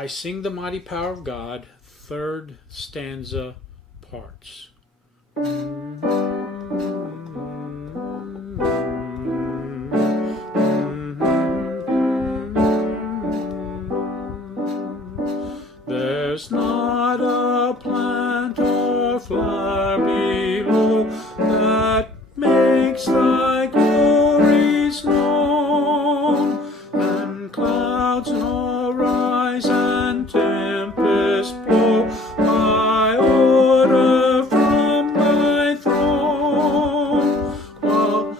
I sing the mighty power of God, third stanza parts. There's not a plant or flower below that makes thy glories known, and clouds nor rise and tempests blow by order from thy throne, while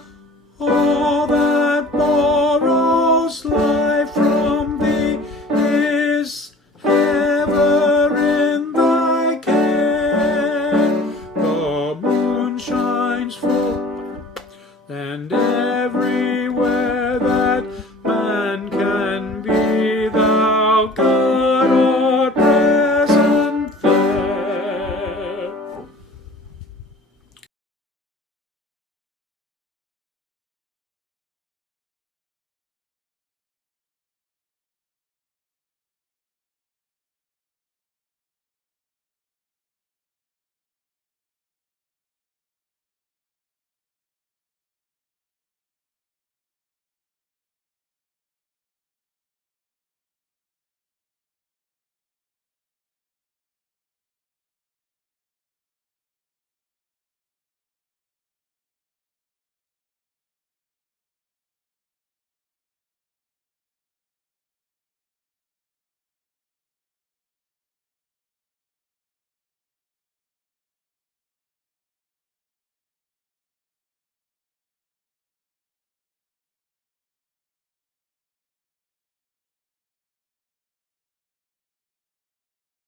all that borrows life from thee is ever in thy care. The moon shines full, and everywhere that man can be, thou God